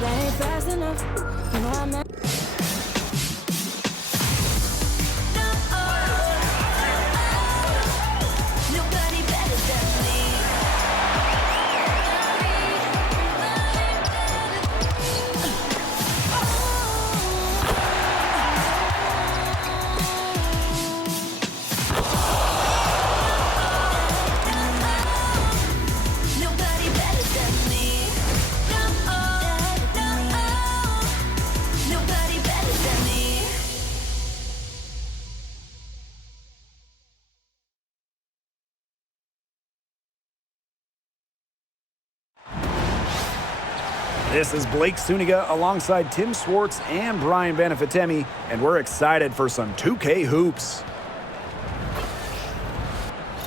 That ain't fast enough. You know I'm not. Nobody better than me. Nobody better than me. Nobody better than me. This is Blake Suniga alongside Tim Swartz and Brian Benefitemi, and we're excited for some 2K hoops.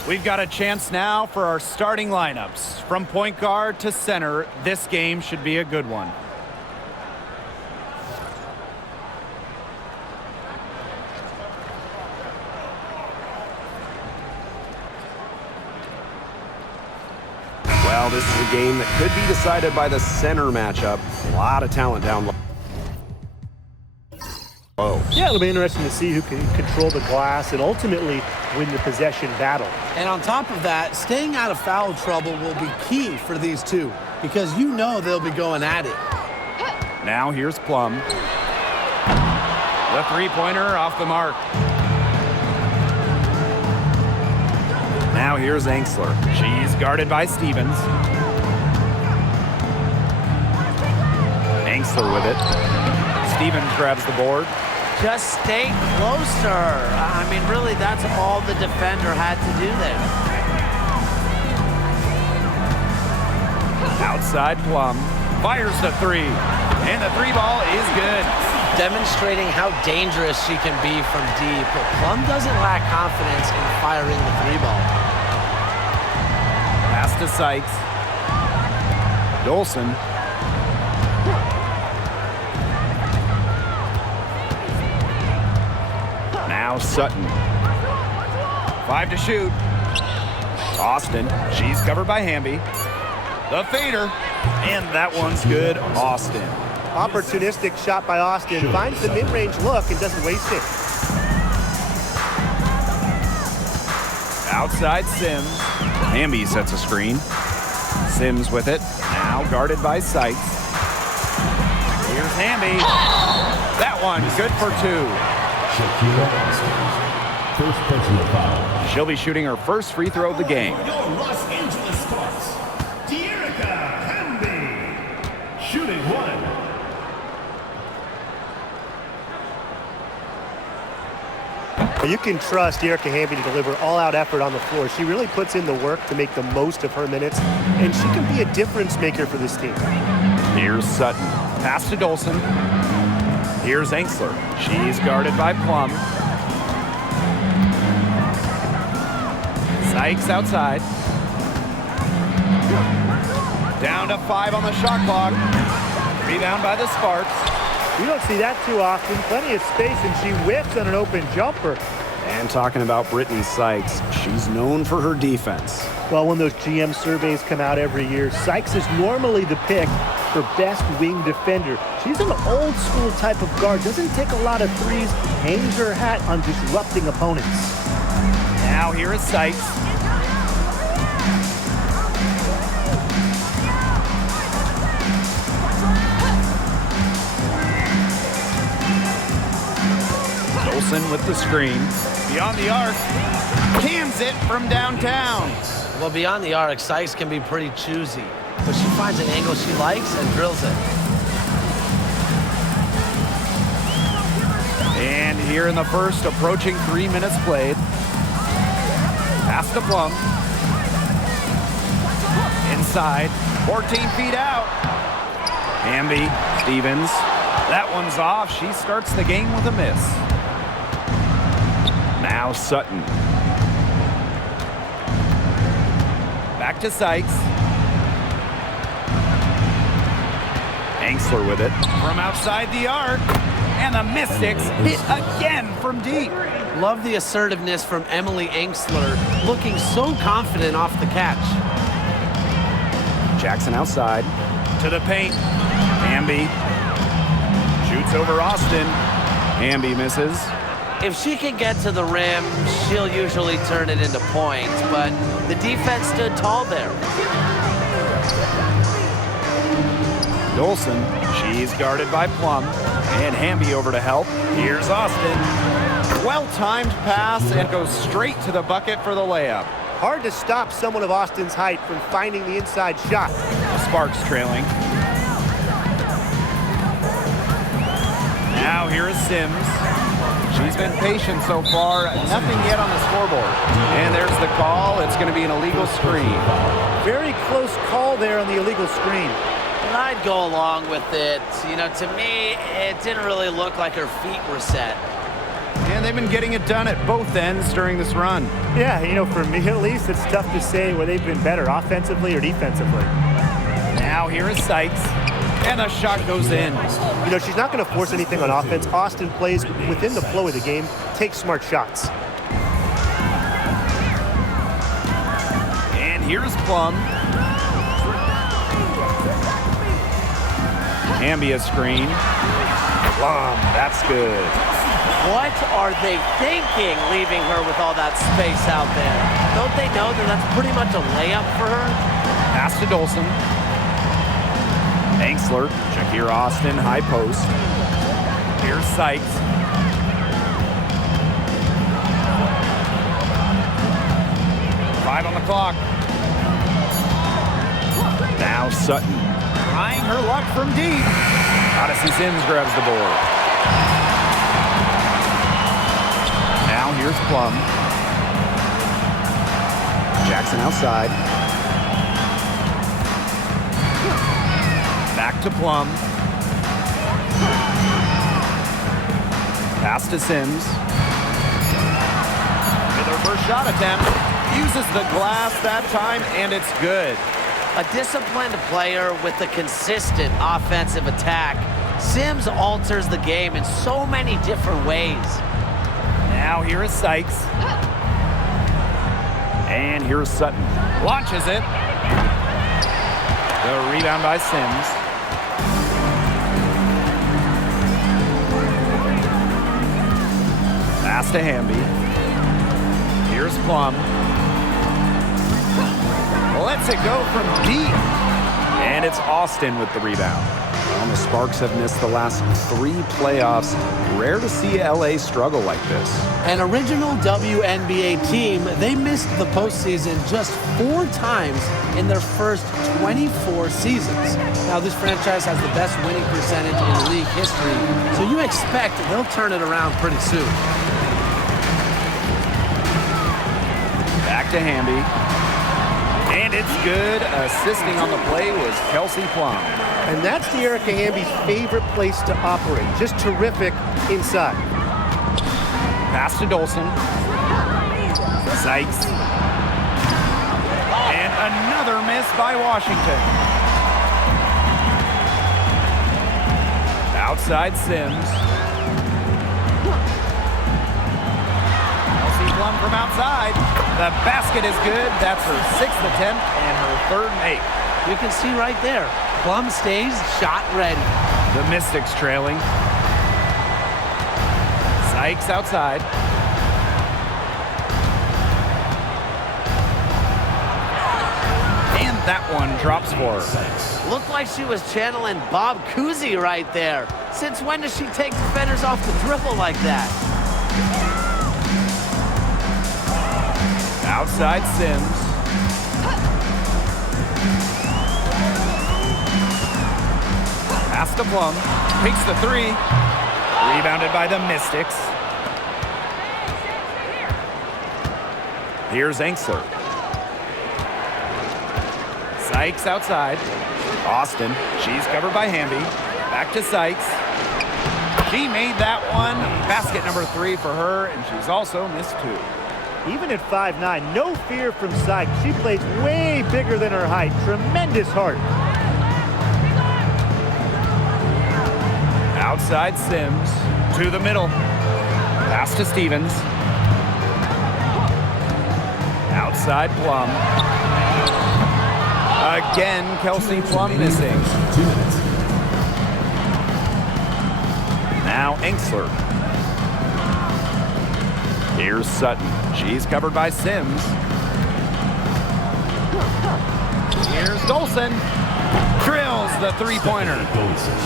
We've got a chance now for our starting lineups. From point guard to center, this game should be a good one. Well, this is a game that could be decided by the center matchup. A lot of talent down low. Yeah, it'll be interesting to see who can control the glass and ultimately win the possession battle. And on top of that, staying out of foul trouble will be key for these two because you know they'll be going at it. Now here's Plum. The three-pointer off the mark. Now here's Angsler. She's guarded by Stevens. Angsler with it. Stevens grabs the board. Just stay closer. I mean, really, that's all the defender had to do there. Outside Plum. Fires the three. And the three ball is good. Demonstrating how dangerous she can be from deep. But Plum doesn't lack confidence in firing the three ball. Pass to Sykes. Dolson. Now Sutton. 5 to shoot. Austin. She's covered by Hamby. The fader. And that one's good. Austin. Opportunistic shot by Austin. Finds the mid-range look and doesn't waste it. Outside Sims. Hamby sets a screen. Sims with it. Now guarded by Sykes. Here's Hamby. That one good for two. First personal foul. She'll be shooting her first free throw of the game. Los Angeles Sparks, Hamby, shooting one. You can trust Erica Hamby to deliver all-out effort on the floor. She really puts in the work to make the most of her minutes, and she can be a difference maker for this team. Here's Sutton. Pass to Dolson. Here's Angsler. She's guarded by Plum. Sykes outside. Down to 5 on the shot clock. Rebound by the Sparks. You don't see that too often. Plenty of space, and she whips on an open jumper. And talking about Brittany Sykes, she's known for her defense. Well, when those GM surveys come out every year, Sykes is normally the pick for best wing defender. She's an old school type of guard, doesn't take a lot of threes, hangs her hat on disrupting opponents. Now here is Sykes. Dolson with the screen. Beyond the arc. Cans it from downtown. Well, beyond the arc, Sykes can be pretty choosy, but she finds an angle she likes and drills it. And here in the first, approaching 3 minutes played. Pass to Plum. Inside, 14 feet out. Hamby, Stevens. That one's off. She starts the game with a miss. Now Sutton. Back to Sykes. Angsler with it. From outside the arc. And the Mystics hit again from deep. Love the assertiveness from Emily Angsler, looking so confident off the catch. Jackson outside. To the paint. Hamby shoots over Austin. Hamby misses. If she can get to the rim, she'll usually turn it into points, but the defense stood tall there. Dolson, she's guarded by Plum. And Hamby over to help. Here's Austin. Well-timed pass and goes straight to the bucket for the layup. Hard to stop someone of Austin's height from finding the inside shot. Sparks trailing. Now here is Sims. She's been patient so far. Nothing yet on the scoreboard. And there's the call. It's going to be an illegal screen. Very close call there on the illegal screen. And I'd go along with it. You know, to me, it didn't really look like her feet were set. And they've been getting it done at both ends during this run. Yeah, you know, for me at least, it's tough to say where they've been better, offensively or defensively. Now here is Sykes. And the shot goes in. You know, she's not going to force anything on offense. Austin plays within the flow of the game, takes smart shots. And here's Plum. Hamby a screen. Plum, that's good. What are they thinking, leaving her with all that space out there? Don't they know that that's pretty much a layup for her? Pass to Dolson. Angsler, Shakir Austin, high post. Here's Sykes. Five on the clock. Now Sutton. Trying her luck from deep. Odyssey Sims grabs the board. Now here's Plum. Jackson outside. Back to Plum. Pass to Sims. With her first shot attempt. Uses the glass that time, and it's good. A disciplined player with a consistent offensive attack. Sims alters the game in so many different ways. Now here is Sykes. And here's Sutton. Launches it. The rebound by Sims. Pass to Hamby. Here's Plum. Lets it go from deep. And it's Austin with the rebound. Well, the Sparks have missed the last 3 playoffs. Rare to see LA struggle like this. An original WNBA team, they missed the postseason just 4 times in their first 24 seasons. Now, this franchise has the best winning percentage in league history, so you expect they'll turn it around pretty soon. Back to Hamby. And it's good. Assisting on the play was Kelsey Plum. And that's De'Erica Hamby's favorite place to operate. Just terrific inside. Pass to Dolson. Sykes. And another miss by Washington. Outside Sims. Kelsey Plum from outside. The basket is good. That's her 6th attempt and her 3rd make. You can see right there, Plum stays shot ready. The Mystics trailing. Sykes outside. And that one drops for her. Looked like she was channeling Bob Cousy right there. Since when does she take defenders off the dribble like that? Outside Sims. Pass to Plum. Takes the 3. Rebounded by the Mystics. Here's Angsler. Sykes outside. Austin. She's covered by Hamby. Back to Sykes. She made that one. Basket number 3 for her, and she's also missed 2. Even at 5'9", no fear from Sykes. She plays way bigger than her height. Tremendous heart. Outside Sims. To the middle. Pass to Stevens. Outside Plum. Again, Kelsey Plum missing. Now Enksler. Here's Sutton. She's covered by Sims. Here's Dolson. Drills the three-pointer.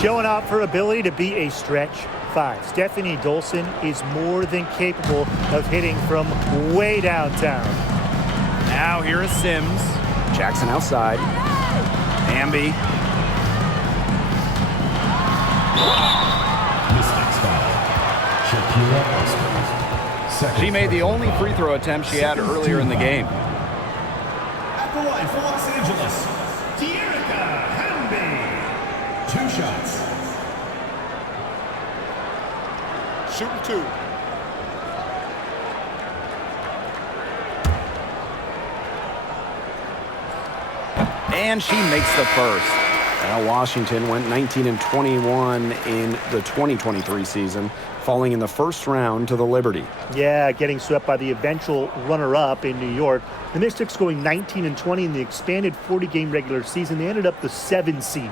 Showing off her ability to be a stretch five. Stephanie Dolson is more than capable of hitting from way downtown. Now here is Sims. Jackson outside. Hamby. Mystics foul. Shakira Austin. Second She made the personal only foul. free throw attempt she had earlier in the game. At the line for Los Angeles, Tierra Hamby. 2 shots. Shooting 2. And she makes the first. Now Washington went 19-21 in the 2023 season, falling in the first round to the Liberty. Yeah, getting swept by the eventual runner-up in New York. The Mystics going 19-20 in the expanded 40-game regular season. They ended up the 7 seed.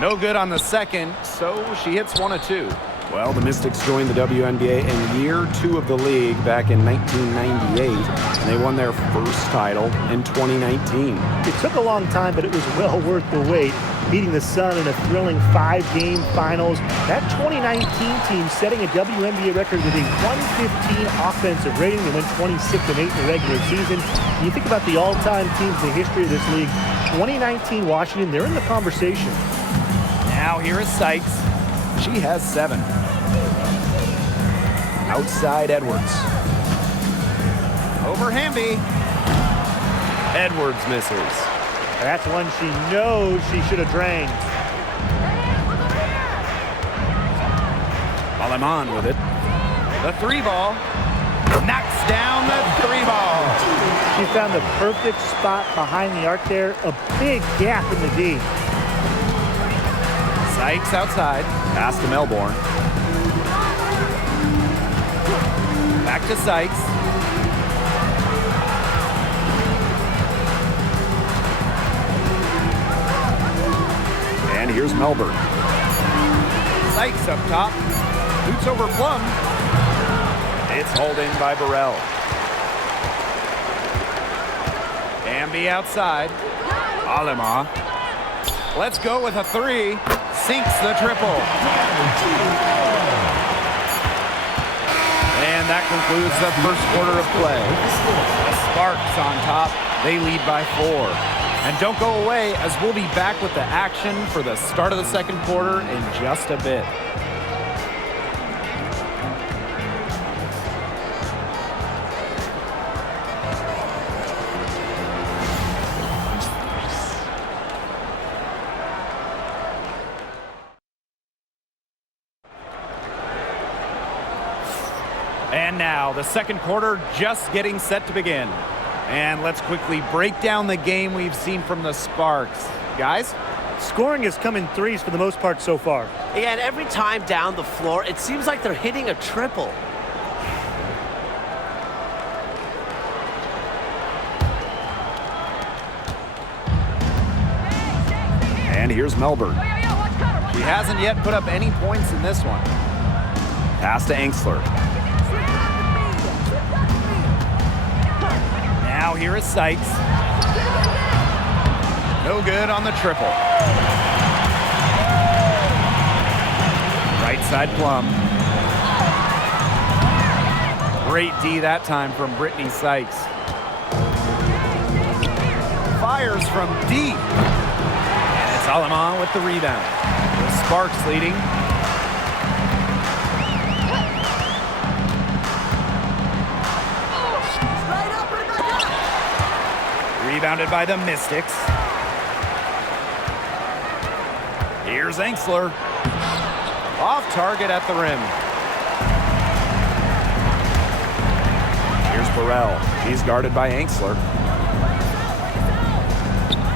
No good on the second, so she hits 1 of 2. Well, the Mystics joined the WNBA in year 2 of the league back in 1998, and they won their first title in 2019. It took a long time, but it was well worth the wait, beating the Sun in a thrilling 5-game finals. That 2019 team setting a WNBA record with a 115 offensive rating. They went 26-8 in the regular season. When you think about the all-time teams in the history of this league, 2019 Washington, they're in the conversation. Now here is Sykes. She has 7. Outside Edwards. Over Hamby. Edwards misses. That's one she knows she should have drained. Aleman with it. The 3-ball. Knocks down the 3-ball. She found the perfect spot behind the arc there. A big gap in the D. Sykes outside. Pass to Melbourne. Back to Sykes. And here's Melbourne. Sykes up top. Boots over Plum. It's hauled in by Burrell. Hamby outside. Alema. Let's go with a 3. Sinks the triple. And that concludes the first quarter of play. The Sparks on top. They lead by 4. And don't go away, as we'll be back with the action for the start of the second quarter in just a bit. And now, the second quarter just getting set to begin. And let's quickly break down the game we've seen from the Sparks. Guys? Scoring has come in threes for the most part so far. Yeah, and every time down the floor, it seems like they're hitting a triple. And here's Melbourne. She hasn't yet put up any points in this one. Pass to Enksler. Now here is Sykes. No good on the triple. Right side Plum. Great D that time from Brittany Sykes. Fires from deep. And it's Aleman with the rebound. The Sparks leading. Rebounded by the Mystics. Here's Enksler. Off target at the rim. Here's Burrell. He's guarded by Enksler.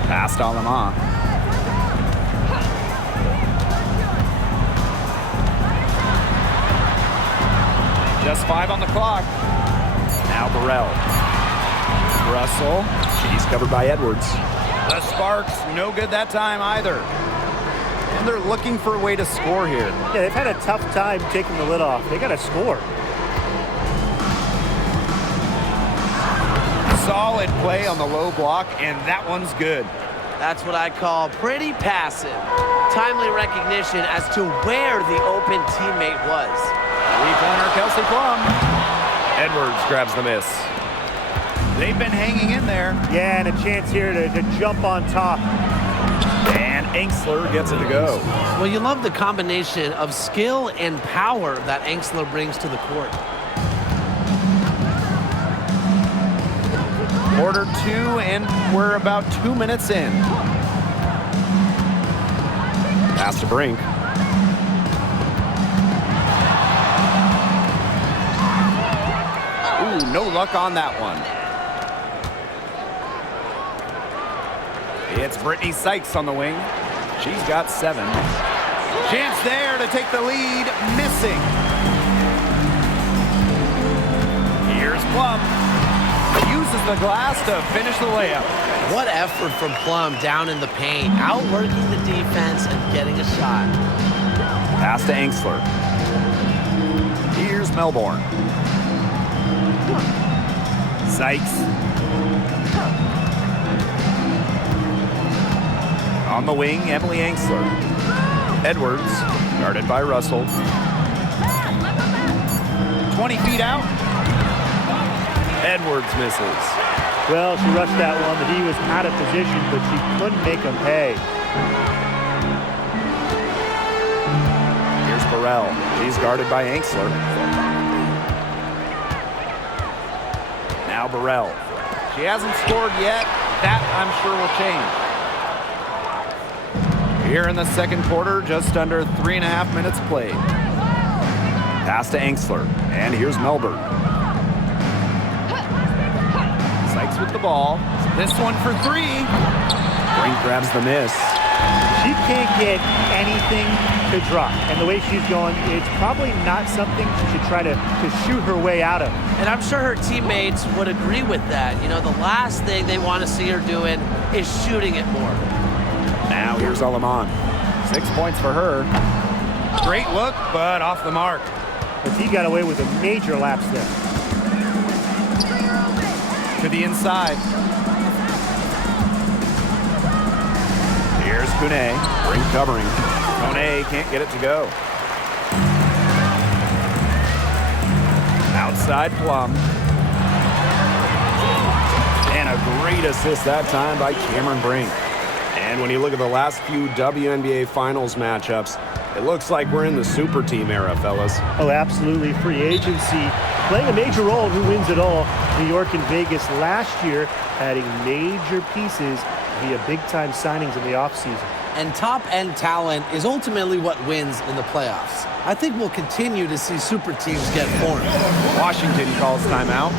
Past Aleman. Just 5 on the clock. Now Burrell. Russell. She's covered by Edwards. The Sparks, no good that time either. And they're looking for a way to score here. Yeah, they've had a tough time taking the lid off. They got to score. Solid play on the low block, and that one's good. That's what I call pretty passive. Timely recognition as to where the open teammate was. Three-pointer, Kelsey Plum. Edwards grabs the miss. They've been hanging in there. Yeah, and a chance here to jump on top. And Angsler gets it to go. Well, you love the combination of skill and power that Angsler brings to the court. Quarter 2, and we're about 2 minutes in. Pass to Brink. Ooh, no luck on that one. It's Brittany Sykes on the wing. She's got 7. Chance there to take the lead, missing. Here's Plum. Uses the glass to finish the layup. What effort from Plum down in the paint, outworking the defense and getting a shot. Pass to Angsler. Here's Melbourne. Sykes. On the wing, Emily Angsler. Edwards, guarded by Russell. 20 feet out. Edwards misses. Well, she rushed that one, but he was out of position, but she couldn't make him pay. Here's Burrell. He's guarded by Angsler. Now Burrell. She hasn't scored yet. That, I'm sure, will change. Here in the second quarter, just under 3.5 minutes played. Pass to Angsler. And here's Melbourne. Sykes with the ball. This one for 3. Brink grabs the miss. She can't get anything to drop. And the way she's going, it's probably not something she should try to shoot her way out of. And I'm sure her teammates would agree with that. You know, the last thing they want to see her doing is shooting it more. Now here's Alaman. 6 points for her. Great look, but off the mark. But he got away with a major lapse there. To the inside. Here's Kune. Brink covering. Kone can't get it to go. Outside Plum. And a great assist that time by Cameron Brink. And when you look at the last few WNBA Finals matchups, it looks like we're in the super team era, fellas. Oh, absolutely. Free agency playing a major role in who wins it all. New York and Vegas last year adding major pieces via big-time signings in the offseason. And top-end talent is ultimately what wins in the playoffs. I think we'll continue to see super teams get formed. Washington calls timeout.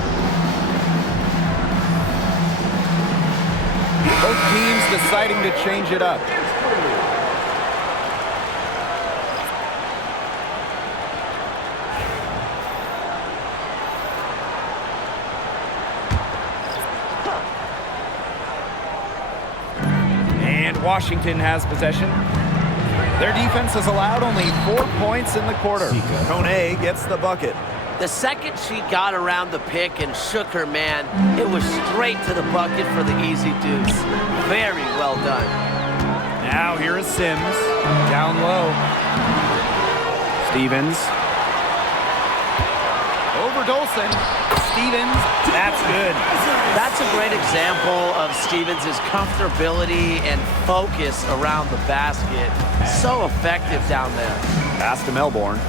Both teams deciding to change it up. And Washington has possession. Their defense has allowed only 4 points in the quarter. Kone gets the bucket. The second she got around the pick and shook her man, it was straight to the bucket for the easy deuce. Very well done. Now here is Sims, down low. Stevens. Over Dolson. Stevens, that's good. That's a great example of Stevens' comfortability and focus around the basket. So effective down there. Pass to Melbourne.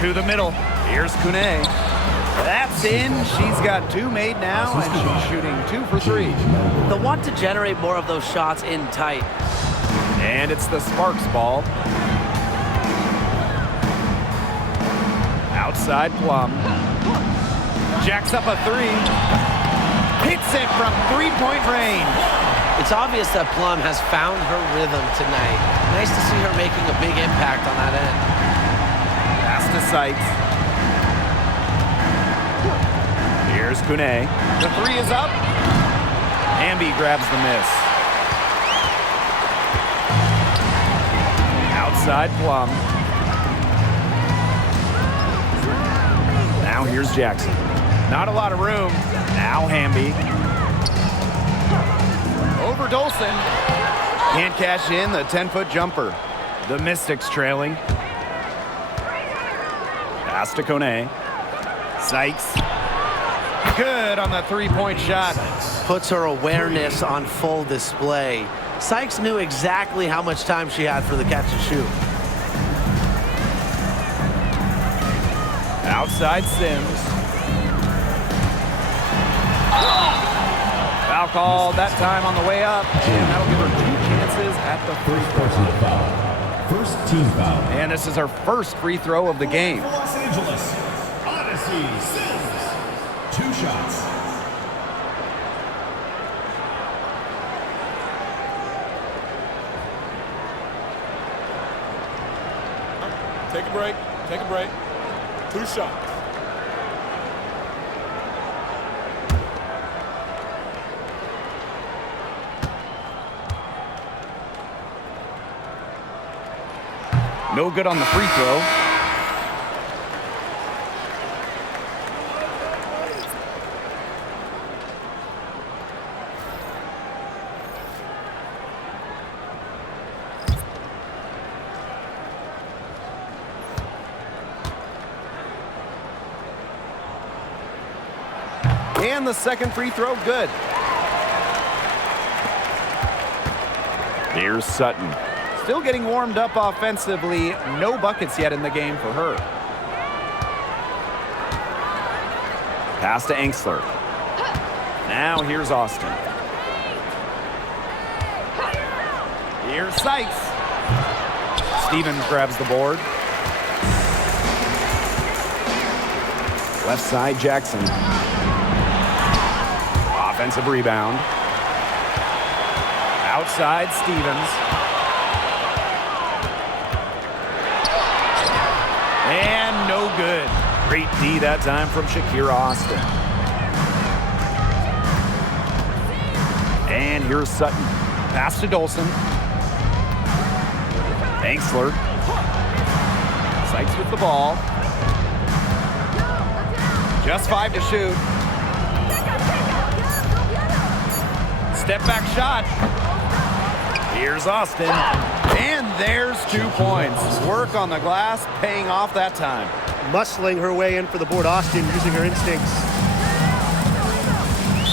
To the middle. Here's Kune. That's in. She's got 2 made now, and she's shooting 2 for 3. They'll want to generate more of those shots in tight. And it's the Sparks ball. Outside Plum. Jacks up a 3. Hits it from 3-point range. It's obvious that Plum has found her rhythm tonight. Nice to see her making a big impact on that end. Pass to Sykes. Here's Kune. The three is up. Hamby grabs the miss. Outside Plum. Now here's Jackson. Not a lot of room. Now Hamby. Over Dolson. Can't cash in the 10-foot jumper. The Mystics trailing. Pass to Kone. Sykes. Good on the three-point shot. Puts her awareness on full display. Sykes knew exactly how much time she had for the catch and shoot. Outside Sims. Foul called that time on the way up, and that'll give her 2 chances at the free First personal foul. First team foul. And this is her first free throw of the game. Los Angeles, Odyssey Sims. 2 shots. Take a break. Take a break. 2 shots. No good on the free throw. And the second free throw, good. Here's Sutton. Still getting warmed up offensively. No buckets yet in the game for her. Pass to Angsler. Now here's Austin. Here's Sykes. Stevens grabs the board. Left side, Jackson. Offensive rebound. Outside, Stevens. And no good. Great D that time from Shakira Austin. And here's Sutton. Pass to Dolson. Angsler. Sykes with the ball. Just 5 to shoot. Step back shot. Here's Austin. And there's 2 points. Work on the glass, paying off that time. Muscling her way in for the board. Austin using her instincts.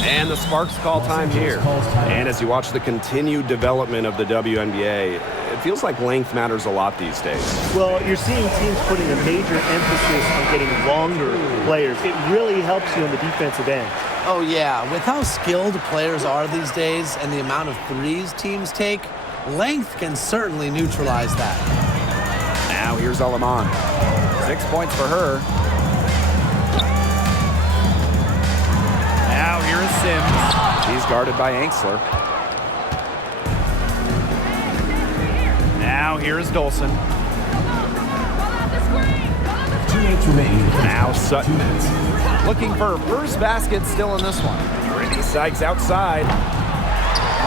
And the Sparks call time here. And as you watch the continued development of the WNBA, it feels like length matters a lot these days. Well, you're seeing teams putting a major emphasis on getting longer players. It really helps you on the defensive end. Oh, yeah. With how skilled players are these days and the amount of threes teams take, length can certainly neutralize that. Now here's Alaman. 6 points for her. Now here is Sims. She's guarded by Angsler. Now here is Dolson. 2 minutes remaining. Now Sutton. 2 minutes. Looking for her first basket still in this one. Brittany Sykes outside.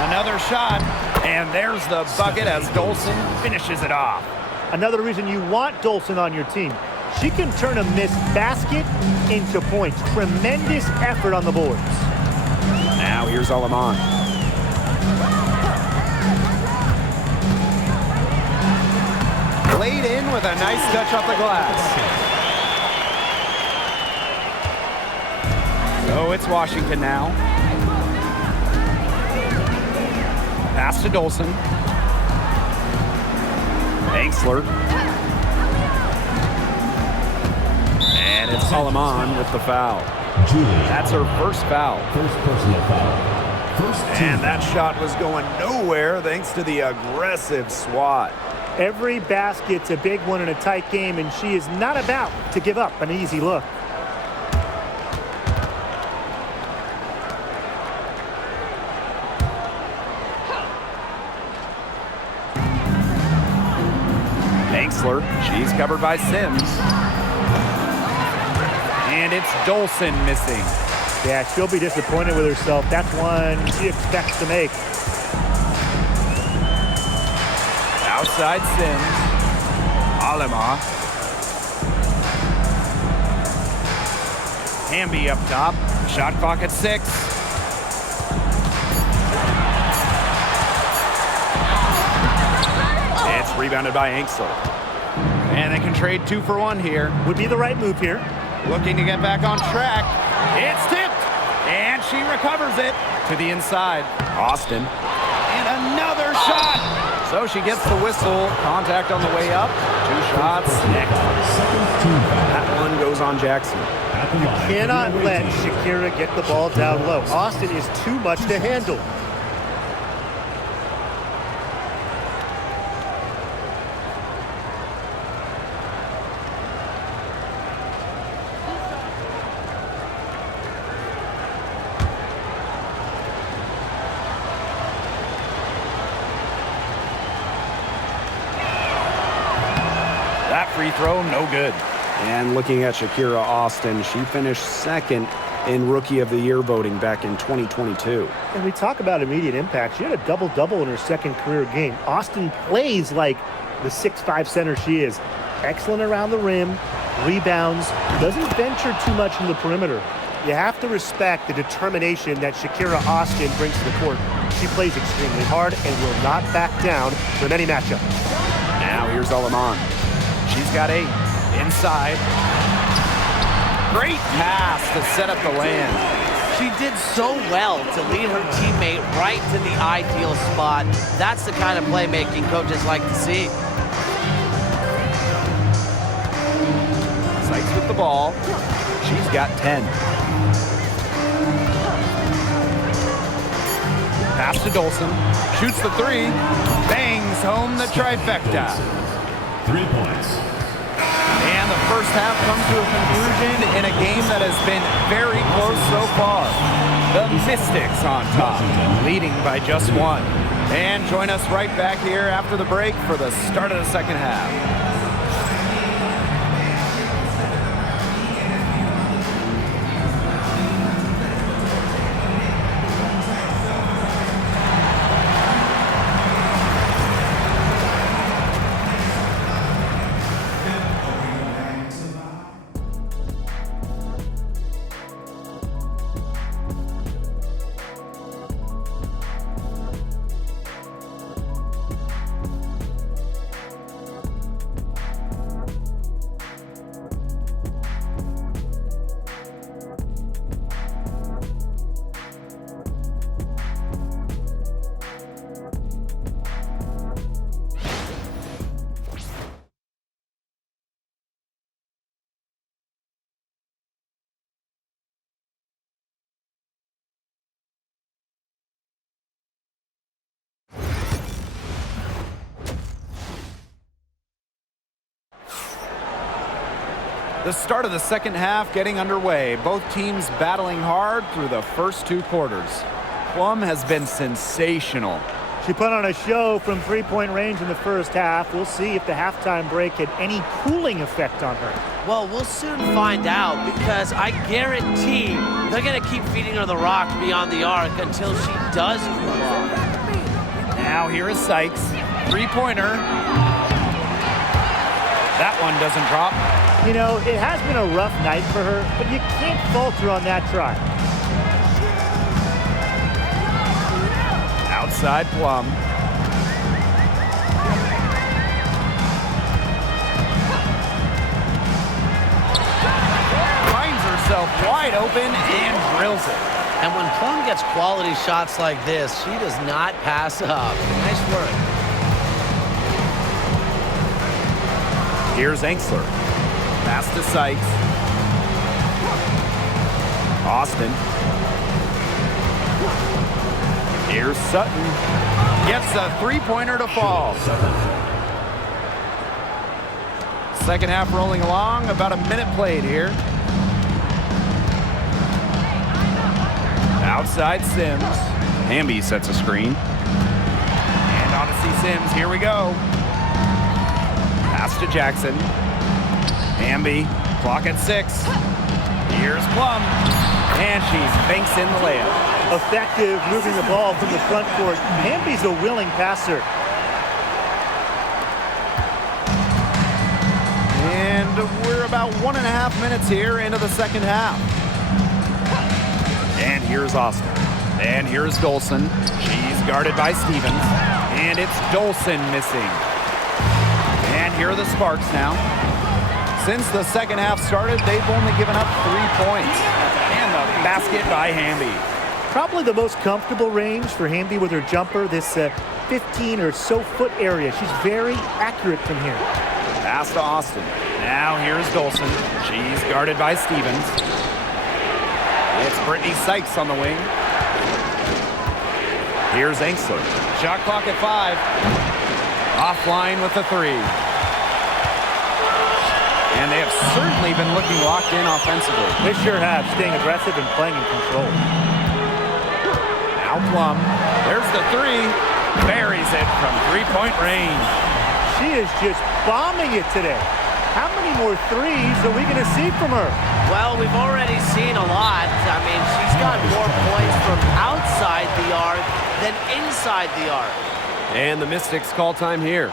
Another shot. And there's the bucket as Dolson finishes it off. Another reason you want Dolson on your team. She can turn a missed basket into points. Tremendous effort on the boards. Now here's Alaman. Laid in with a nice touch off the glass. So it's Washington now. Pass to Dolson. Angsler. And it's Alaman with the foul. Julie. That's her first foul. First personal foul. First team And that shot was going nowhere thanks to the aggressive swat. Every basket's a big one in a tight game, and she is not about to give up an easy look. Angstler. She's covered by Sims. And it's Dolson missing. Yeah, she'll be disappointed with herself. That's one she expects to make. Outside Sims. Alema. Hamby up top. Shot clock at 6. It's rebounded by Angstler. And they can trade 2 for 1 here. Would be the right move here. Looking to get back on track. It's tipped. And she recovers it to the inside. Austin. And another shot. So she gets the whistle. Contact on the way up. 2 shots. That one goes on Jackson. Cannot let Shakira get the ball down low. Austin is too much to handle. That free throw, no good. And looking at Shakira Austin, she finished 2nd in Rookie of the Year voting back in 2022. And we talk about immediate impact. She had a double-double in her 2nd career game. Austin plays like the 6'5" center she is. Excellent around the rim, rebounds, doesn't venture too much in the perimeter. You have to respect the determination that Shakira Austin brings to the court. She plays extremely hard and will not back down from any matchup. Now here's Aleman. She's got 8. Inside. Great pass to set up the land. She did so well to lead her teammate right to the ideal spot. That's the kind of playmaking coaches like to see. Sykes with the ball. She's got 10. Pass to Dolson. Shoots the 3. Bangs home the trifecta. 3 points. And the first half comes to a conclusion in a game that has been very close so far. The Mystics on top, leading by just 1. And join us right back here after the break for the start of the second half. The start of the second half getting underway. Both teams battling hard through the first 2 quarters. Plum has been sensational. She put on a show from 3-point range in the first half. We'll see if the halftime break had any cooling effect on her. Well, we'll soon find out because I guarantee they're going to keep feeding her the rock beyond the arc until she does cool off. Now here is Sykes. 3-pointer. That one doesn't drop. You know, it has been a rough night for her, but you can't falter on that try. Outside Plum. Finds herself wide open and drills it. And when Plum gets quality shots like this, she does not pass up. Nice work. Here's Angstler. Pass to Sykes. Austin. Here's Sutton. Gets a 3-pointer to fall. Second half rolling along. About a minute played here. Outside Sims. Hamby sets a screen. And on to see Sims. Here we go. Pass to Jackson. Hamby, clock at 6. Here's Plum, and she banks in the layup. Effective moving the ball from the front court. Hamby's a willing passer. And we're about 1.5 minutes here into the second half. And here's Austin. And here's Dolson. She's guarded by Stevens. And it's Dolson missing. And here are the Sparks now. Since the second half started, they've only given up 3 points. And the basket by Hamby. Probably the most comfortable range for Hamby with her jumper, this 15 or so foot area. She's very accurate from here. Pass to Austin. Now here's Dolson. She's guarded by Stevens. It's Brittany Sykes on the wing. Here's Engstler. Shot clock at 5. Offline with the 3. And they have certainly been looking locked in offensively. They sure have, staying aggressive and playing in control. Now Plum. There's the 3. Buries it from 3-point range. She is just bombing it today. How many more threes are we going to see from her? Well, we've already seen a lot. I mean, she's got more points from outside the arc than inside the arc. And the Mystics call time here.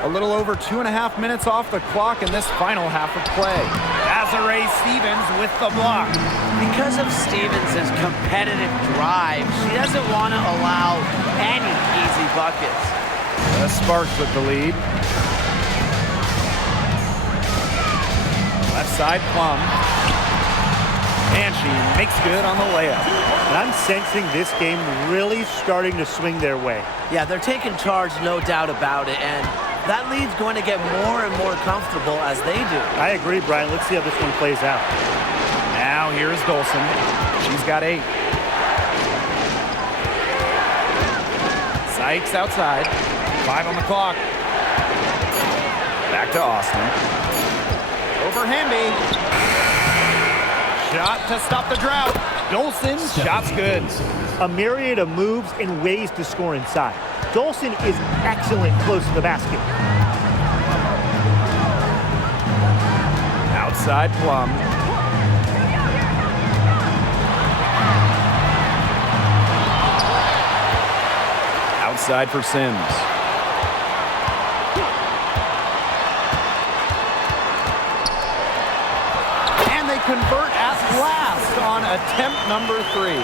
A little over 2.5 minutes off the clock in this final half of play. Desiree Stevens with the block. Because of Stevens' competitive drive, she doesn't want to allow any easy buckets. The Sparks with the lead. Left side, Plum. And she makes good on the layup. And I'm sensing this game really starting to swing their way. Yeah, they're taking charge, no doubt about it, and that lead's going to get more and more comfortable as they do. I agree, Brian. Let's see how this one plays out. Now here's Dolson. She's got 8. Sykes outside. 5 on the clock. Back to Austin. Over Hamby. Shot to stop the drought. Dolson, shot's good. A myriad of moves and ways to score inside. Dolson is excellent close to the basket. Outside Plum. Outside for Sims. And they convert at last on attempt number 3.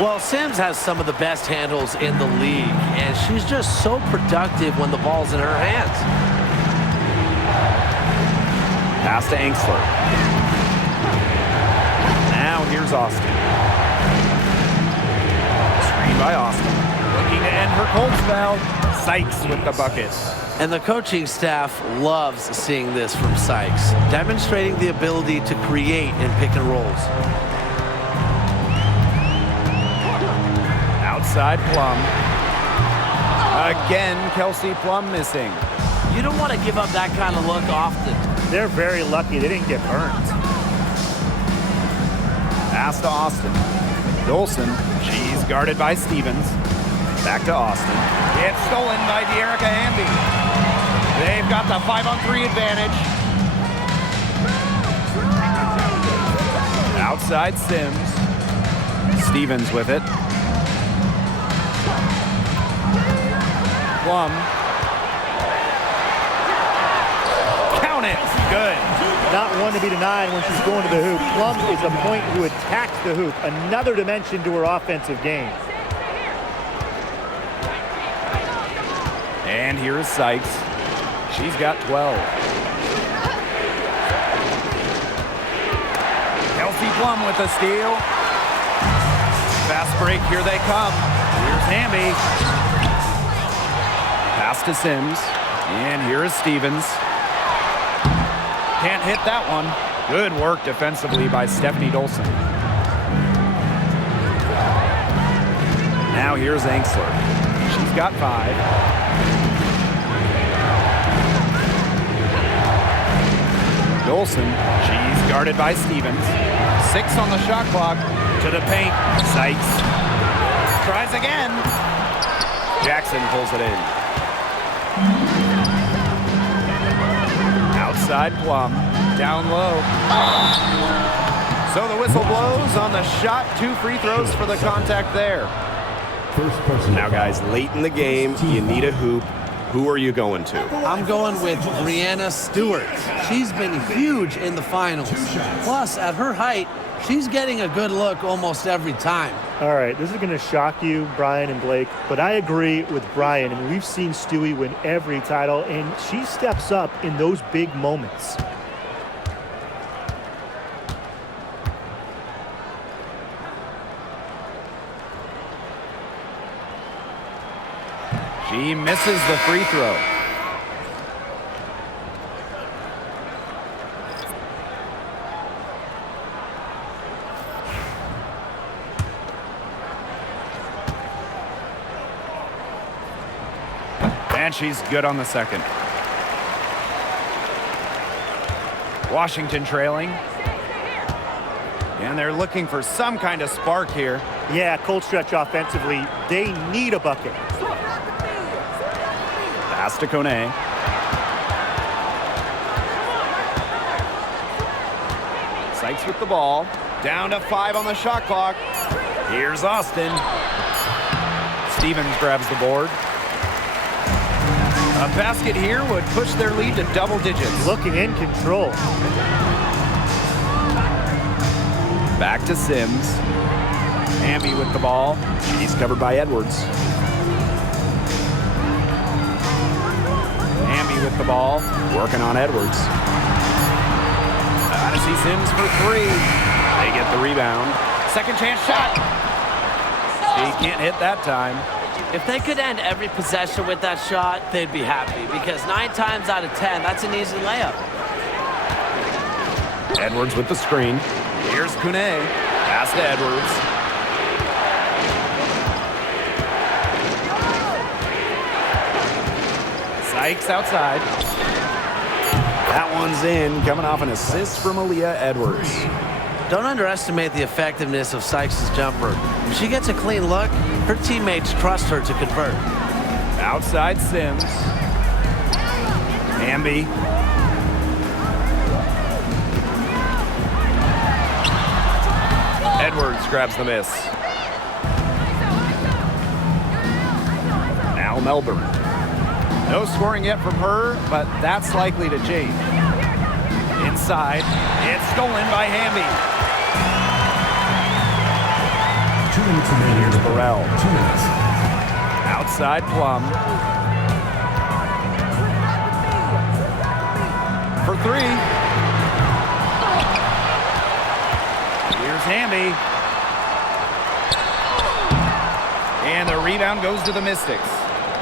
Well, Sims has some of the best handles in the league, and she's just so productive when the ball's in her hands. Pass to Engstler. Now here's Austin. Screen by Austin. Looking to end her cold spell. Sykes with the bucket. And the coaching staff loves seeing this from Sykes, demonstrating the ability to create in pick and rolls. Outside Plum. Again, Kelsey Plum missing. You don't want to give up that kind of look often. They're very lucky they didn't get burned. Pass to Austin. Dolson. She's guarded by Stevens. Back to Austin. It's stolen by De'Erica Hamby. They've got the 5-on-3 advantage. Outside Sims. Stevens with it. Plum. Count it. Good. Not one to be denied when she's going to the hoop. Plum is a point who attacks the hoop. Another dimension to her offensive game. And here is Sykes. She's got 12. Kelsey Plum with a steal. Fast break, here they come. Here's Hamby. Pass to Sims. And here is Stevens. Can't hit that one. Good work defensively by Stephanie Dolson. Now here's Angsler. She's got 5. Dolson, she's guarded by Stevens. 6 on the shot clock. To the paint. Sykes tries again. Jackson pulls it in. Outside Plum. Down low. So the whistle blows on the shot. 2 free throws for the contact there. Now, guys, late in the game, you need a hoop. Who are you going to? I'm going with Brianna Stewart. She's been huge in the finals. Plus, at her height, she's getting a good look almost every time. All right, this is going to shock you, Brian and Blake, but I agree with Brian. I mean, we've seen Stewie win every title, and she steps up in those big moments. She misses the free throw. And she's good on the second. Washington trailing. And they're looking for some kind of spark here. Yeah, cold stretch offensively. They need a bucket. Pass to Kone. Sykes with the ball. Down to 5 on the shot clock. Here's Austin. Stevens grabs the board. A basket here would push their lead to double digits. Looking in control. Back to Sims. Hamby with the ball. She's covered by Edwards. With the ball, working on Edwards. Odyssey Sims for 3. They get the rebound. Second chance shot. She can't hit that time. If they could end every possession with that shot, they'd be happy because 9 times out of 10, that's an easy layup. Edwards with the screen. Here's Kune. Pass to Edwards. Sykes outside. That one's in, coming off an assist from Aaliyah Edwards. Don't underestimate the effectiveness of Sykes' jumper. If she gets a clean look, her teammates trust her to convert. Outside Sims. Hamby. Edwards grabs the miss. Now Melbourne. No scoring yet from her, but that's likely to change. Inside, it's stolen by Hamby. 2 minutes remaining. Here's Burrell. 2 minutes. Outside Plum. For 3. Here's Hamby. And the rebound goes to the Mystics.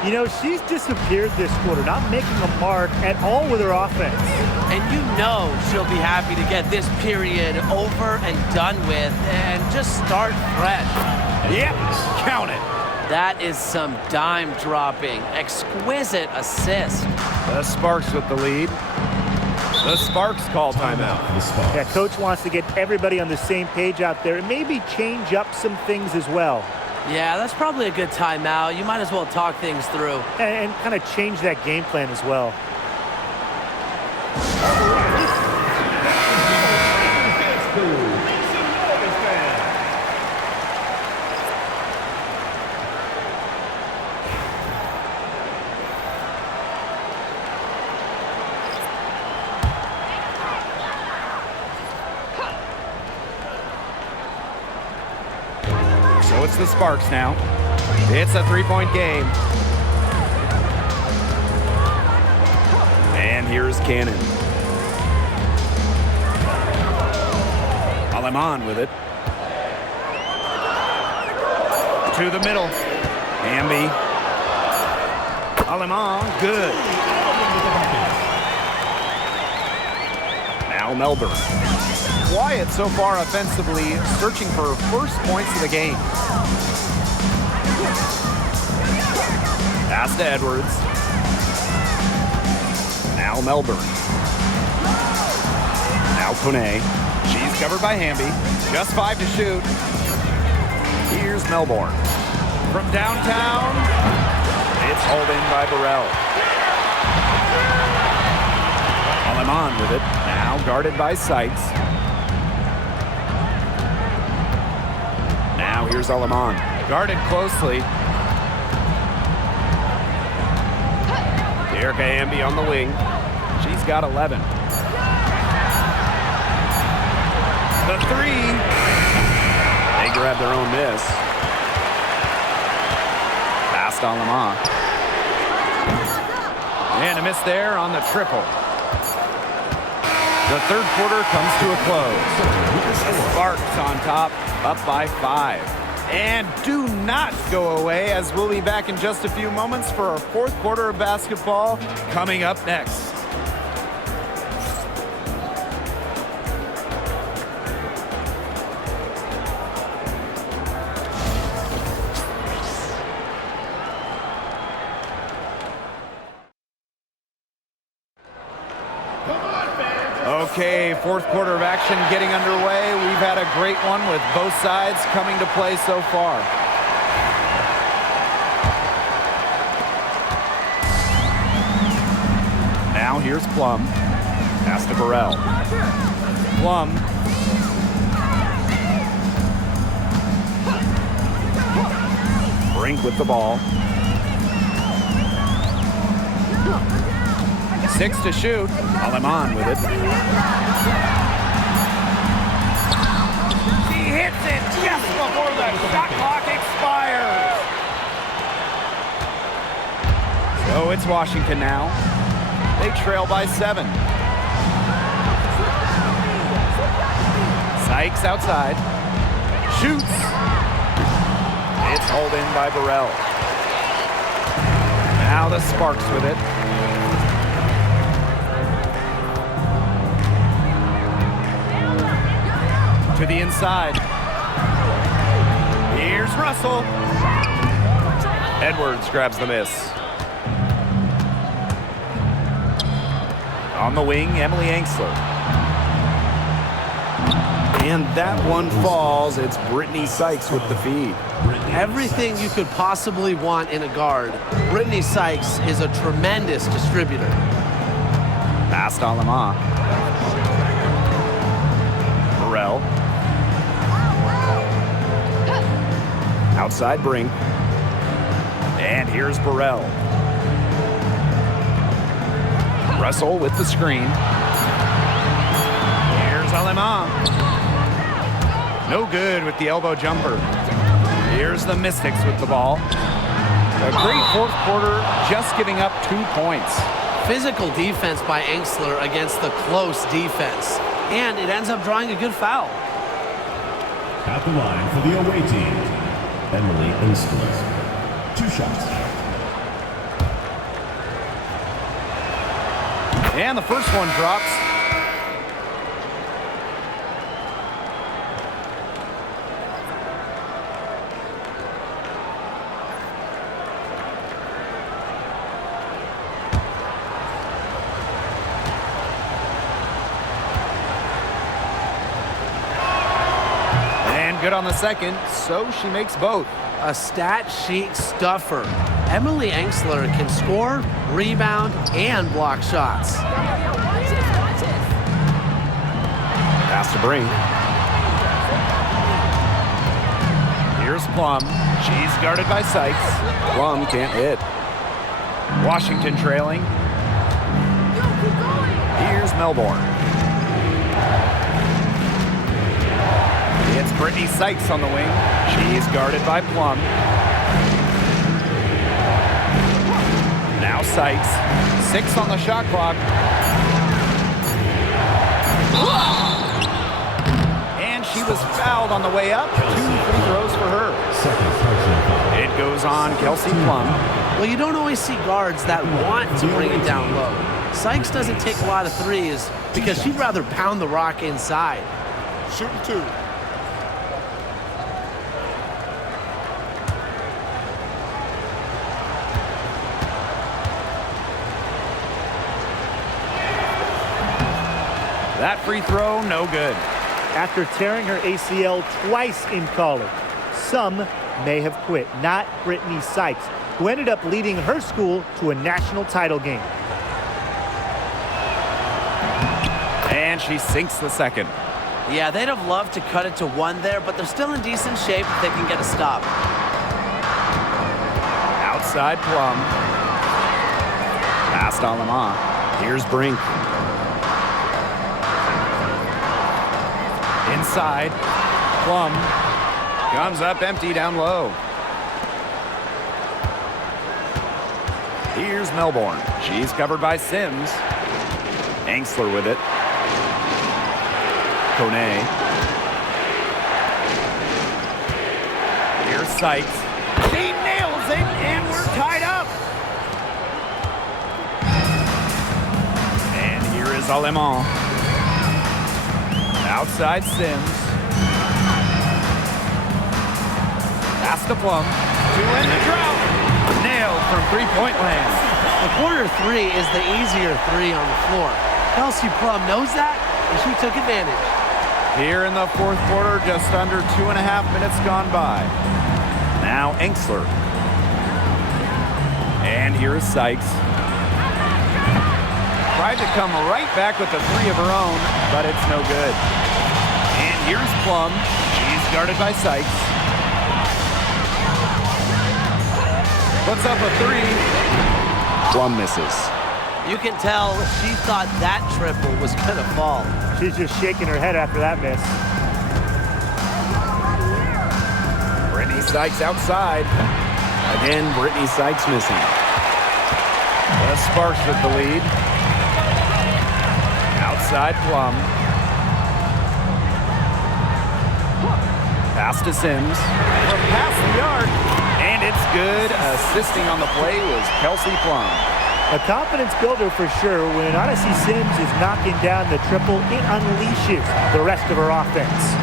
You know, she's disappeared this quarter, not making a mark at all with her offense. And you know she'll be happy to get this period over and done with and just start fresh. Yep, count it. That is some dime dropping, exquisite assist. The Sparks with the lead. The Sparks call timeout. Yeah, coach wants to get everybody on the same page out there and maybe change up some things as well. Yeah, that's probably a good timeout. You might as well talk things through. And kind of change that game plan as well. So it's the Sparks now. It's a 3-point game. And here's Cannon. Aleman with it. To the middle. Hamby. Alemán, good. Now Melbourne. Quiet so far offensively, searching for first points of the game. Pass to Edwards. Now Melbourne. Now Kone. She's covered by Hamby. Just 5 to shoot. Here's Melbourne. From downtown, it's hauled in by Burrell. Alemán with it. Now guarded by Sykes. Now here's Alemán. Guarded closely. Erica Hamby on the wing. She's got 11. The three. They grab their own miss. Pass to Alemán. And a miss there on the triple. The third quarter comes to a close. Sparks on top, up by 5. And do not go away, as we'll be back in just a few moments for our fourth quarter of basketball coming up next. Okay, fourth quarter of action getting underway. We've had a great one with both sides coming to play so far. Now here's Plum. Pass to Burrell. Plum. Brink with the ball. 6 to shoot. Alemán with it. He hits it just before the shot clock expires. So it's Washington now. They trail by 7. Sykes outside. Shoots. It's hauled in by Burrell. Now the Sparks with it. To the inside. Here's Russell. Edwards grabs the miss. On the wing, Emily Angsler. And that one falls. It's Brittany Sykes with the feed. Everything you could possibly want in a guard, Brittany Sykes is a tremendous distributor. Pass to Alemán. Burrell. Outside Brink. And here's Burrell. Russell with the screen. Here's Alemán. No good with the elbow jumper. Here's the Mystics with the ball. A great fourth quarter, just giving up 2 points. Physical defense by Angsler against the close defense. And it ends up drawing a good foul. At the line for the away team, Emily Angsler. 2 shots. And the first one drops. And good on the second, so she makes both. A stat sheet stuffer. Emily Angsler can score, rebound, and block shots. Pass to Brink. Here's Plum. She's guarded by Sykes. Plum can't hit. Washington trailing. Here's Melbourne. It's Brittany Sykes on the wing. She's guarded by Plum. Now Sykes. 6 on the shot clock. And she was fouled on the way up. 2 free throws for her. Second personal foul. It goes on Kelsey Plum. Well, you don't always see guards that want to bring it down low. Sykes doesn't take a lot of threes because she'd rather pound the rock inside. Shooting 2. That free throw, no good. After tearing her ACL twice in college, some may have quit. Not Brittany Sykes, who ended up leading her school to a national title game. And she sinks the second. Yeah, they'd have loved to cut it to 1 there, but they're still in decent shape if they can get a stop. Outside Plum. Past Alama. Here's Brink. Inside. Plum. Comes up empty down low. Here's Melbourne. She's covered by Sims. Angsler with it. Kone. Here's Sykes. She nails it, and we're tied up. And here is Alemán. Outside Sims. Pass to Plum. To end the drought. Nailed from three-point land. The corner 3 is the easier 3 on the floor. Kelsey Plum knows that, and she took advantage. Here in the fourth quarter, just under 2.5 minutes gone by. Now Angsler. And here is Sykes. Tried to come right back with the 3 of her own, but it's no good. And here's Plum. She's guarded by Sykes. Puts up a 3. Plum misses. You can tell she thought that triple was going to fall. She's just shaking her head after that miss. Brittany Sykes outside. Again, Brittany Sykes missing. The Sparks with the lead. Outside Plum. Pass to Sims. From past the arc. And it's good. Assisting on the play was Kelsey Plum. A confidence builder for sure. When Odyssey Sims is knocking down the triple, it unleashes the rest of her offense.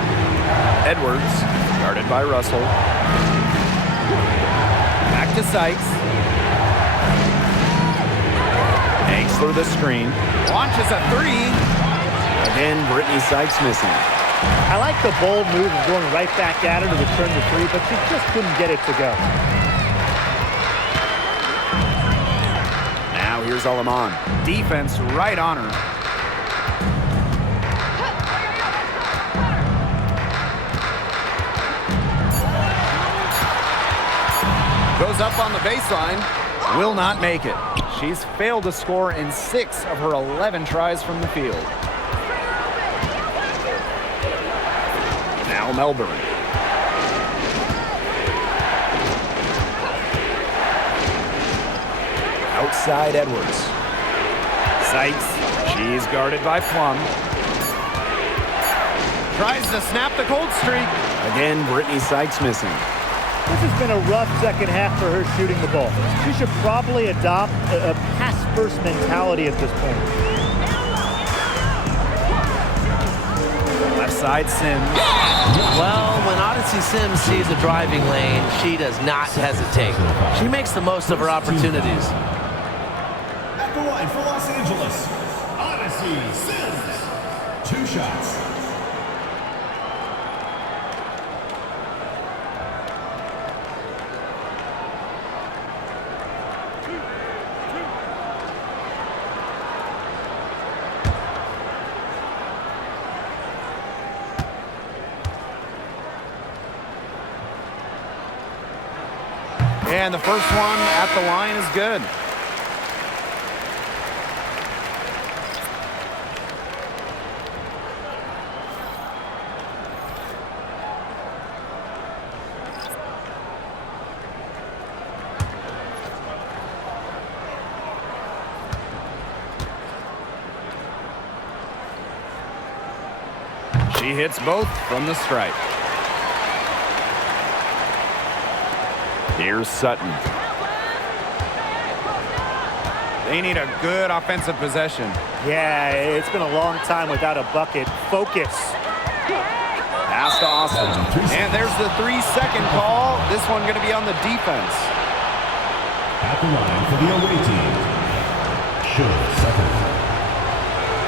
Edwards, guarded by Russell. Back to Sykes. Angsler the screen. Launches a 3. Again, Brittany Sykes missing. I like the bold move of going right back at her to return the 3, but she just couldn't get it to go. Now here's Alemán. Defense right on her. Goes up on the baseline. Will not make it. She's failed to score in 6 of her 11 tries from the field. Now Melbourne. Outside Edwards. Sykes. She's guarded by Plum. Tries to snap the cold streak. Again, Brittany Sykes missing. This has been a rough second half for her shooting the ball. She should probably adopt a pass-first mentality at this point. Left side Sims. Well, when Odyssey Sims sees a driving lane, she does not hesitate. She makes the most of her opportunities. At the line for Los Angeles, Odyssey Sims. 2 shots. And the first one at the line is good. She hits both from the stripe. Here's Sutton. They need a good offensive possession. Yeah, it's been a long time without a bucket. Focus. Pass to Austin. And there's the 3-second call. This one going to be on the defense. At the line for the away team, Sugar Sutton.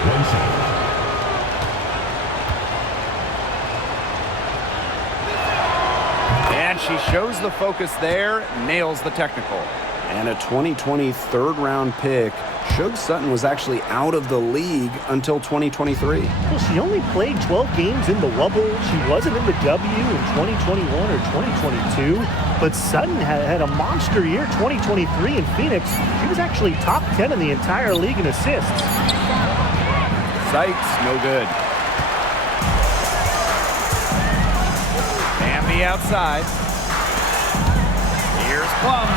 1 shot. And she shows the focus there, nails the technical. And a 2020 third-round pick. Suge Sutton was actually out of the league until 2023. Well, she only played 12 games in the Wubble. She wasn't in the W in 2021 or 2022. But Sutton had a monster year, 2023 in Phoenix. She was actually top 10 in the entire league in assists. Sykes, no good. Bambi outside. Here's Plum.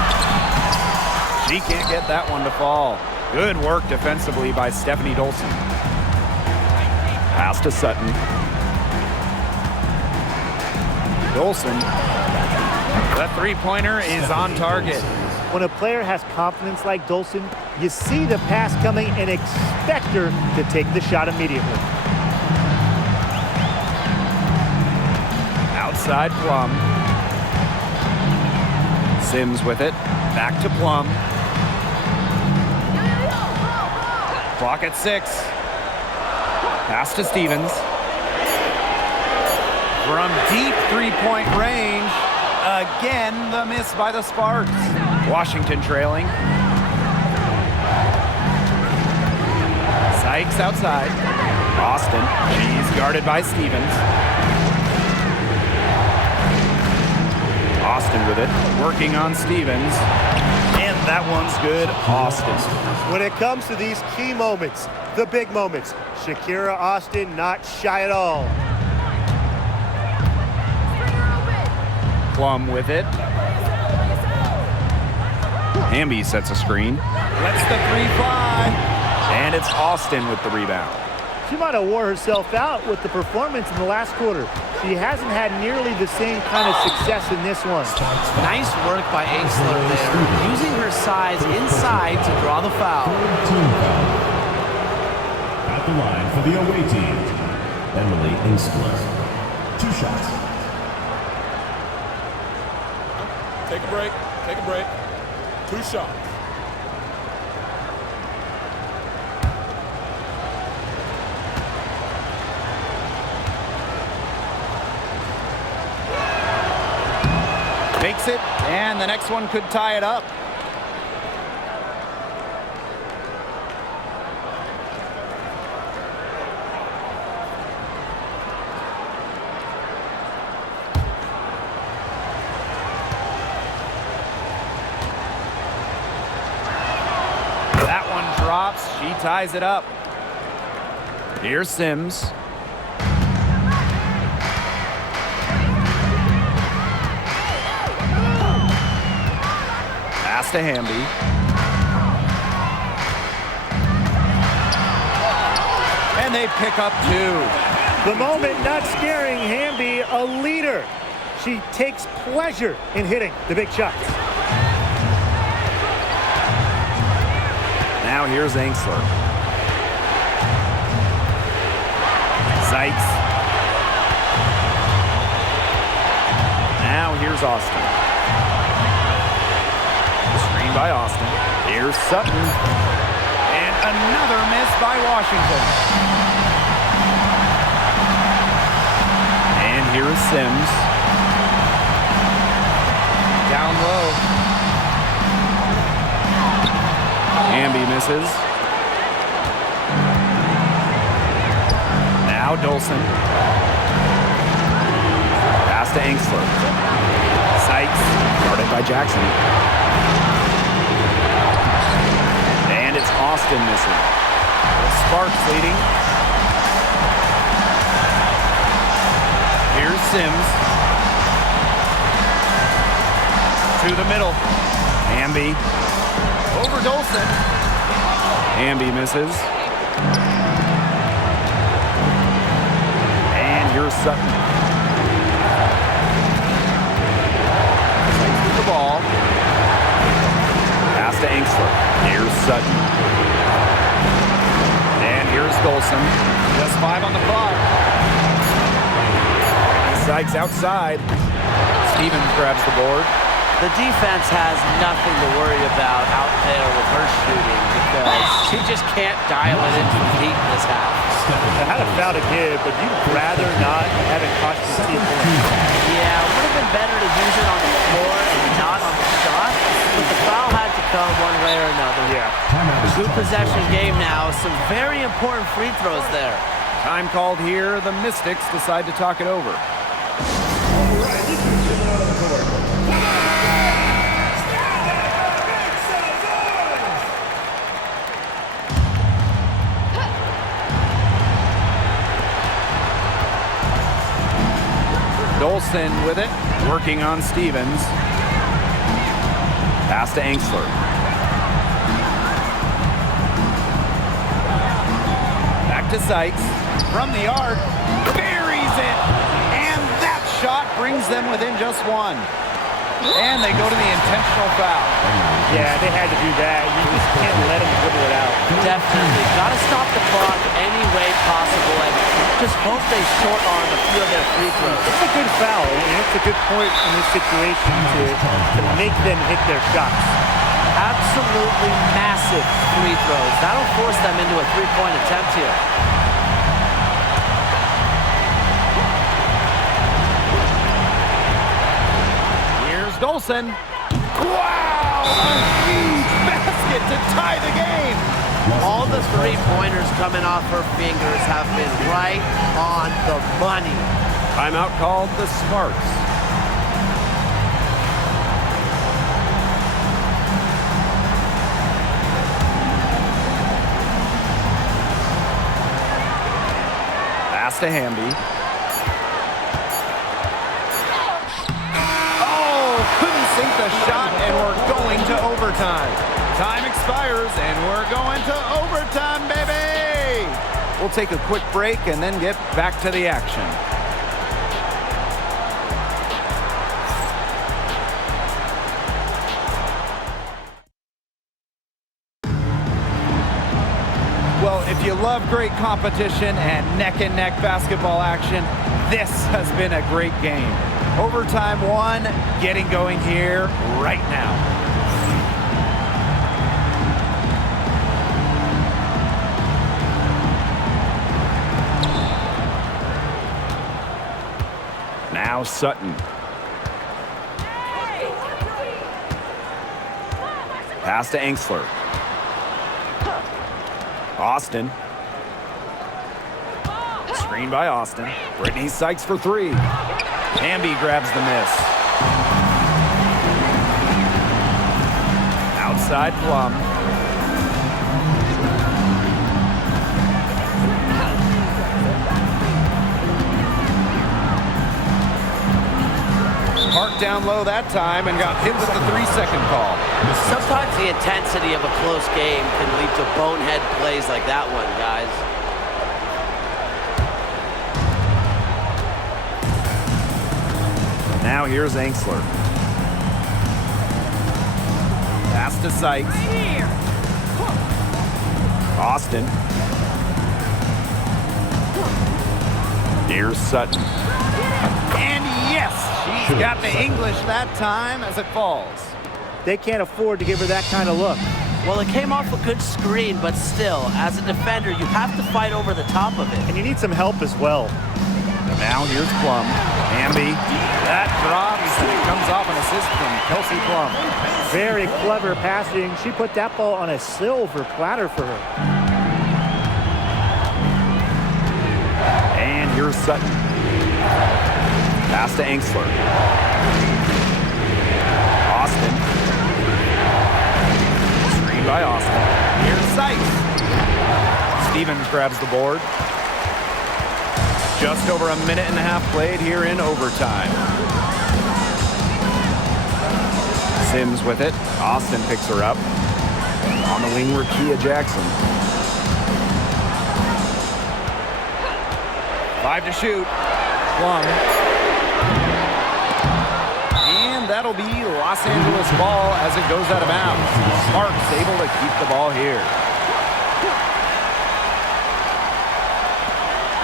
She can't get that one to fall. Good work defensively by Stephanie Dolson. Pass to Sutton. Dolson. The three-pointer is on target. When a player has confidence like Dolson, you see the pass coming and expect her to take the shot immediately. Outside Plum. Sims with it. Back to Plum. Clock at 6. Pass to Stevens. From deep three-point range. Again, the miss by the Sparks. Washington trailing. Sykes outside. Austin. She's guarded by Stevens. Austin with it. Working on Stevens. And that one's good. Austin. When it comes to these key moments, the big moments, Shakira Austin not shy at all. Plum with it. Hamby sets a screen. Lets the three fly. And it's Austin with the rebound. She might have wore herself out with the performance in the last quarter. She hasn't had nearly the same kind of success in this one. Nice work by Ainsler there, using her size inside to draw the foul. Team foul. At the line for the away team, Emily Ainsler. 2 shots. Take a break. Take a break. 2 shots. Makes it, and the next one could tie it up. That one drops. She ties it up. Here's Sims. Pass to Hamby. And they pick up 2. The moment not scaring Hamby, a leader. She takes pleasure in hitting the big shots. Now here's Ainsler. Sykes. Now here's Austin. By Austin. Here's Sutton. And another miss by Washington. And here is Sims. Down low. Hamby misses. Now Dolson. Pass to Ainsler. Sykes. Guarded by Jackson. It's Austin missing. The Sparks leading. Here's Sims. To the middle. Hamby. Over Dolson. Hamby misses. And here's Sutton. With the ball. to Engstler. Here's Sutton. And here's Golson. Just 5 on the clock. Sykes outside. Stevens grabs the board. The defense has nothing to worry about out there with her shooting because she just can't dial it in from deep in this half. I had a foul to give, but you'd rather not have it cost you a point. Yeah, it would have been better to use it on the floor and not on the shot, but the foul had to come one way or another. Yeah. Good possession game now. Some very important free throws there. Time called here. The Mystics decide to talk it over. Dolson with it, working on Stevens. Pass to Engstler. Back to Sykes. From the arc, buries it. And that shot brings them within just 1. And they go to the intentional foul. Yeah, they had to do that. You just can't let them dribble it out. Definitely. Got to stop the clock any way possible and just hope they short arm a few of their free throws. It's a good foul, and it's a good point in this situation to make them hit their shots. Absolutely massive free throws. That'll force them into a three-point attempt here. Here's Dolson. Wow! A huge basket to tie the game. All the three-pointers coming off her fingers have been right on the money. Timeout called the Sparks. Pass to Hamby. Oh, couldn't sink the shot, and we're going to overtime. Time expires, and we're going to overtime, baby! We'll take a quick break and then get back to the action. Well, if you love great competition and neck-and-neck basketball action, this has been a great game. Overtime 1, getting going here right now. Now Sutton. Pass to Engstler. Austin. Screen by Austin. Brittany Sykes for 3. Hamby grabs the miss. Outside Plum. Park down low that time and got hit with the 3-second call. Sometimes the intensity of a close game can lead to bonehead plays like that one, guys. Now here's Engstler. Pass to Sykes. Austin. Here's Sutton. And yes, she's got the English that time as it falls. They can't afford to give her that kind of look. Well, it came off a good screen, but still, as a defender, you have to fight over the top of it. And you need some help as well. Now here's Plum. Hamby. That drops, and it comes off an assist from Kelsey Plum. Very clever passing. She put that ball on a silver platter for her. And here's Sutton. Pass to Engstler. Austin. Screen by Austin. Here's Sykes. Stevens grabs the board. Just over a minute and a half played here in overtime. Sims with it. Austin picks her up. On the wing, Rakia Jackson. 5 to shoot. Plum. And that'll be Los Angeles ball as it goes out of bounds. Sparks able to keep the ball here.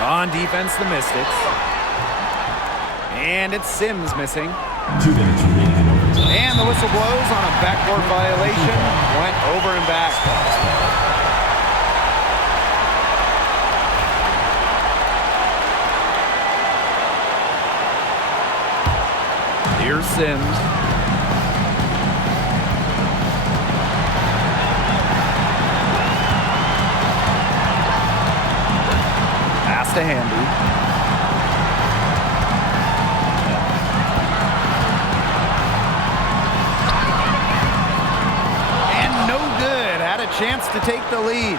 On defense, the Mystics. And it's Sims missing. 2 minutes remaining in overtime. And the whistle blows on a backboard violation. Went over and back. Here's Sims. Pass to Hamby. Chance to take the lead.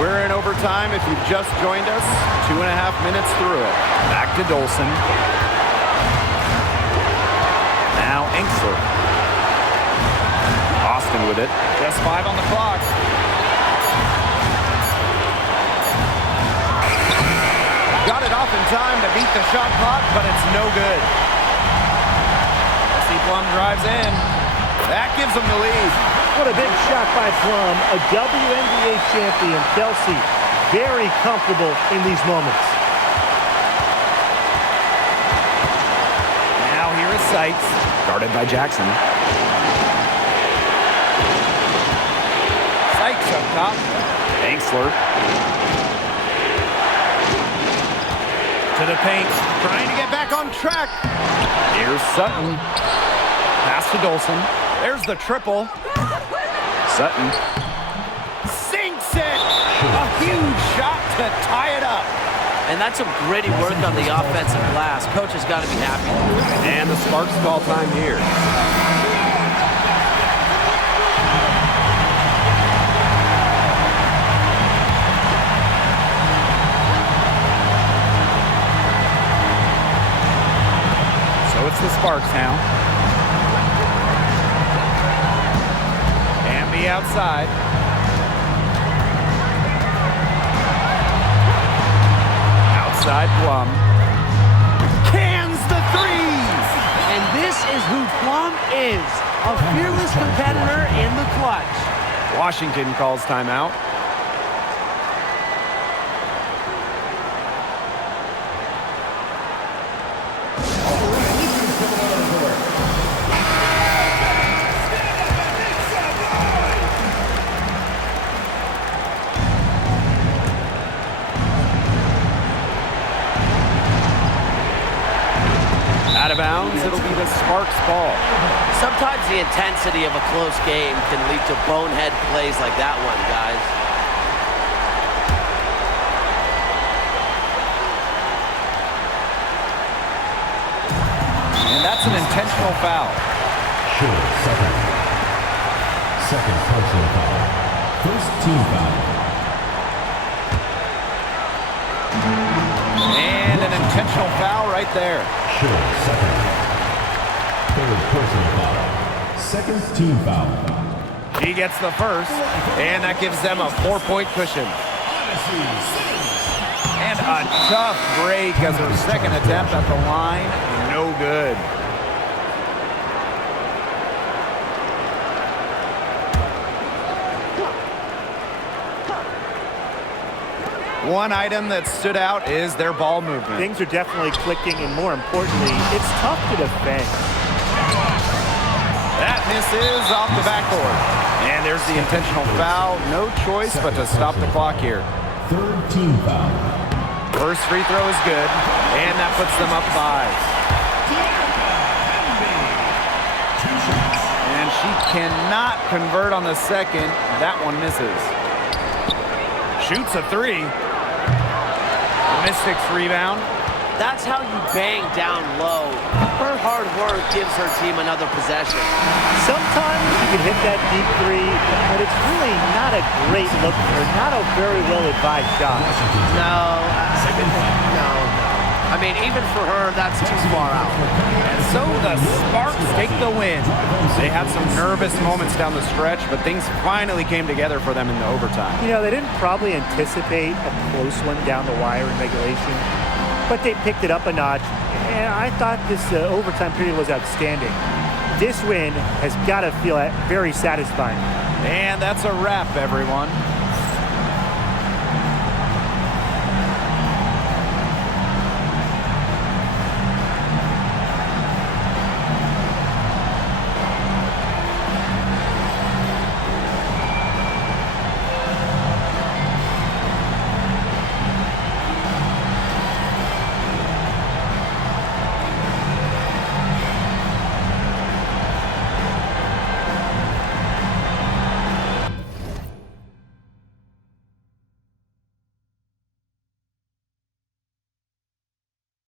We're in overtime if you've just joined us. 2.5 minutes through it. Back to Dolson. Now Enksler. Austin with it. Just 5 on the clock. Got it off in time to beat the shot clock, but it's no good. Plum drives in. That gives them the lead. What a big shot by Plum, a WNBA champion. Kelsey, very comfortable in these moments. Now here is Sykes. Guarded by Jackson. Sykes up top. Enksler. To the paint. Trying to get back on track. Here's Sutton. Pass to Dolson. There's the triple. Sutton. Sinks it! A huge shot to tie it up. And that's some gritty work on the offensive glass. Coach has got to be happy. And the Sparks call time here. So it's the Sparks now. Outside. Outside Plum. Cans the threes! And this is who Plum is, a fearless competitor in the clutch. Washington calls timeout. Out of bounds, it'll be the Sparks ball. Sometimes the intensity of a close game can lead to bonehead plays like that one, guys. And that's an intentional foul. Sure, second. Second personal foul. First team foul. And an intentional foul right there. Sure, second. Third personal foul. Second team foul. He gets the first, and that gives them a 4-point cushion. And a tough break as her second attempt at the line. No good. One item that stood out is their ball movement. Things are definitely clicking, and more importantly, it's tough to defend. That misses off the backboard. And there's the intentional foul. No choice but to stop the clock here. Third team foul. First free throw is good, and that puts them up 5. And she cannot convert on the second. That one misses. Shoots a 3. Mystics rebound. That's how you bang down low. Her hard work gives her team another possession. Sometimes you can hit that deep three, but it's really not a great look or not a very well-advised shot. No. I mean, even for her, that's too far out. And so the Sparks take the win. They had some nervous moments down the stretch, but things finally came together for them in the overtime. You know, they didn't probably anticipate a close one down the wire in regulation. but they picked it up a notch. And I thought this overtime period was outstanding. This win has got to feel very satisfying. And that's a wrap, everyone.